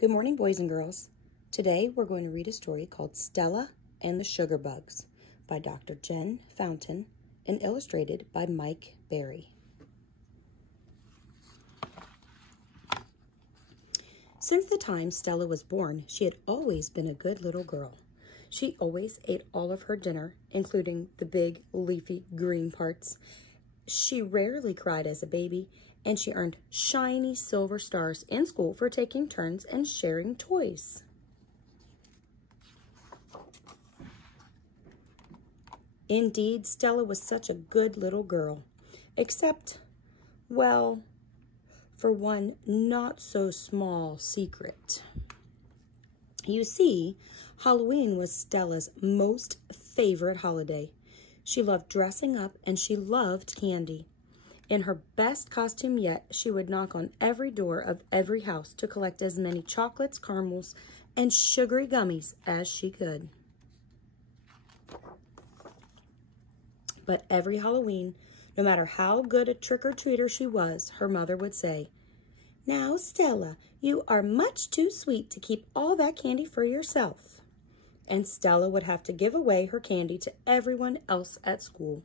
Good morning, boys and girls. Today we're going to read a story called Stella and the Sugarbugs by Dr. Jen Fountain and illustrated by Mike Berry. Since the time Stella was born, she had always been a good little girl. She always ate all of her dinner, including the big, leafy, green parts. She rarely cried as a baby, and she earned shiny silver stars in school for taking turns and sharing toys. Indeed, Stella was such a good little girl, except, well, for one not so small secret. You see, Halloween was Stella's most favorite holiday. She loved dressing up and she loved candy. In her best costume yet, she would knock on every door of every house to collect as many chocolates, caramels, and sugary gummies as she could. But every Halloween, no matter how good a trick-or-treater she was, her mother would say, "Now, Stella, you are much too sweet to keep all that candy for yourself." And Stella would have to give away her candy to everyone else at school.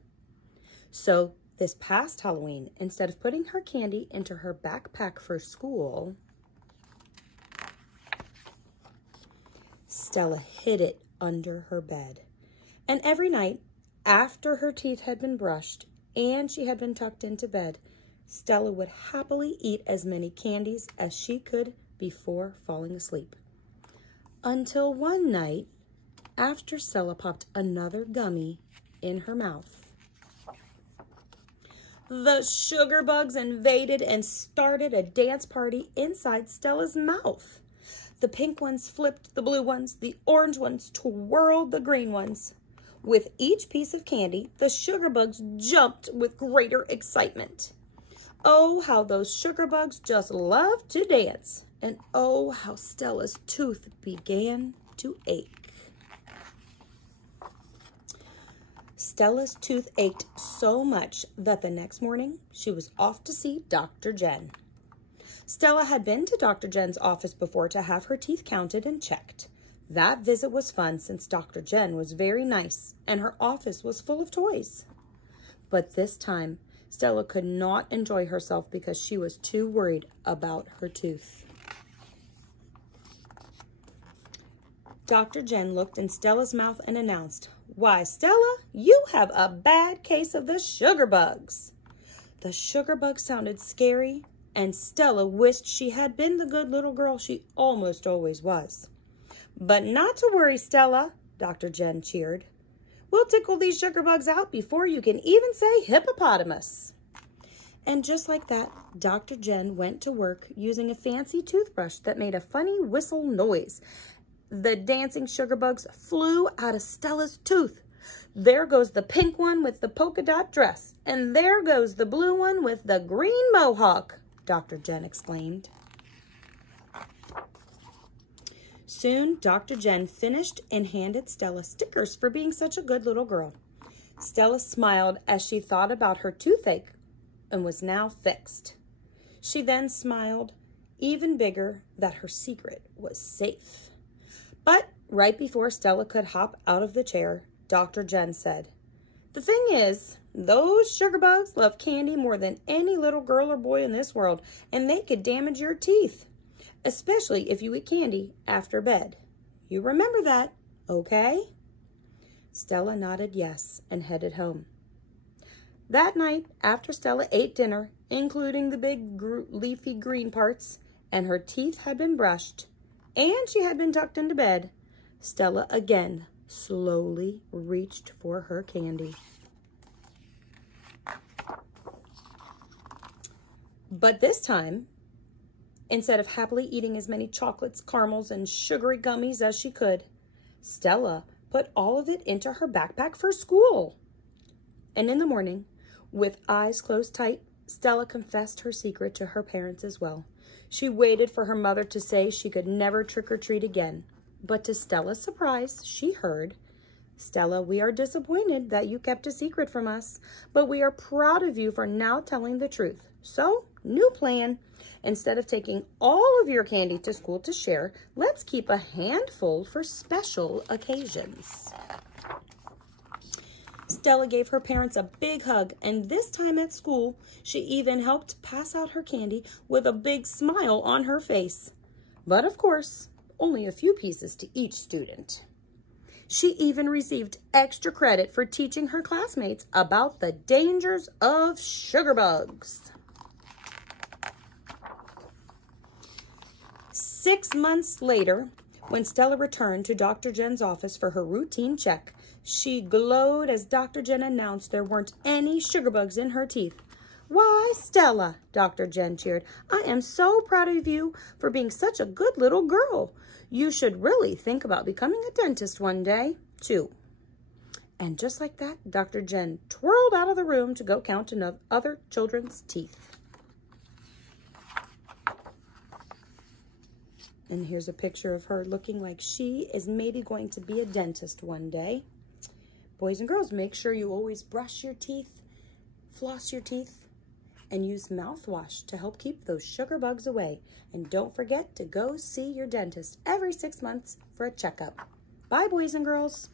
So this past Halloween, instead of putting her candy into her backpack for school, Stella hid it under her bed. And every night, after her teeth had been brushed and she had been tucked into bed, Stella would happily eat as many candies as she could before falling asleep. Until one night, after Stella popped another gummy in her mouth, the Sugarbugs invaded and started a dance party inside Stella's mouth. The pink ones flipped the blue ones, the orange ones twirled the green ones. With each piece of candy, the Sugarbugs jumped with greater excitement. Oh, how those Sugarbugs just loved to dance. And oh, how Stella's tooth began to ache. Stella's tooth ached so much that the next morning she was off to see Dr. Jen. Stella had been to Dr. Jen's office before to have her teeth counted and checked. That visit was fun since Dr. Jen was very nice and her office was full of toys. But this time, Stella could not enjoy herself because she was too worried about her tooth. Dr. Jen looked in Stella's mouth and announced, "Why, Stella, you have a bad case of the Sugarbugs." The Sugarbugs sounded scary, and Stella wished she had been the good little girl she almost always was. "But not to worry, Stella," Dr. Jen cheered. "We'll tickle these Sugarbugs out before you can even say hippopotamus." And just like that, Dr. Jen went to work using a fancy toothbrush that made a funny whistle noise. The dancing Sugarbugs flew out of Stella's tooth. There goes the pink one with the polka dot dress, and there goes the blue one with the green mohawk, Dr. Jen exclaimed. Soon, Dr. Jen finished and handed Stella stickers for being such a good little girl. Stella smiled as she thought about her toothache and was now fixed. She then smiled even bigger that her secret was safe. But right before Stella could hop out of the chair, Dr. Jen said, "The thing is, those Sugarbugs love candy more than any little girl or boy in this world, and they could damage your teeth, especially if you eat candy after bed. You remember that, okay?" Stella nodded yes and headed home. That night, after Stella ate dinner, including the big leafy green parts, and her teeth had been brushed, and she had been tucked into bed, Stella again slowly reached for her candy. But this time, instead of happily eating as many chocolates, caramels, and sugary gummies as she could, Stella put all of it into her backpack for school. And in the morning, with eyes closed tight, Stella confessed her secret to her parents as well. She waited for her mother to say she could never trick-or-treat again. But to Stella's surprise, she heard, "Stella, we are disappointed that you kept a secret from us, but we are proud of you for now telling the truth. So, new plan. Instead of taking all of your candy to school to share, let's keep a handful for special occasions. Stella gave her parents a big hug, and this time at school, she even helped pass out her candy with a big smile on her face. But of course, only a few pieces to each student. She even received extra credit for teaching her classmates about the dangers of sugarbugs. 6 months later, when Stella returned to Dr. Jen's office for her routine check, she glowed as Dr. Jen announced there weren't any sugarbugs in her teeth. "Why, Stella," Dr. Jen cheered, "I am so proud of you for being such a good little girl. You should really think about becoming a dentist one day, too." And just like that, Dr. Jen twirled out of the room to go count other children's teeth. And here's a picture of her looking like she is maybe going to be a dentist one day. Boys and girls, make sure you always brush your teeth, floss your teeth, and use mouthwash to help keep those sugar bugs away. And don't forget to go see your dentist every 6 months for a checkup. Bye, boys and girls.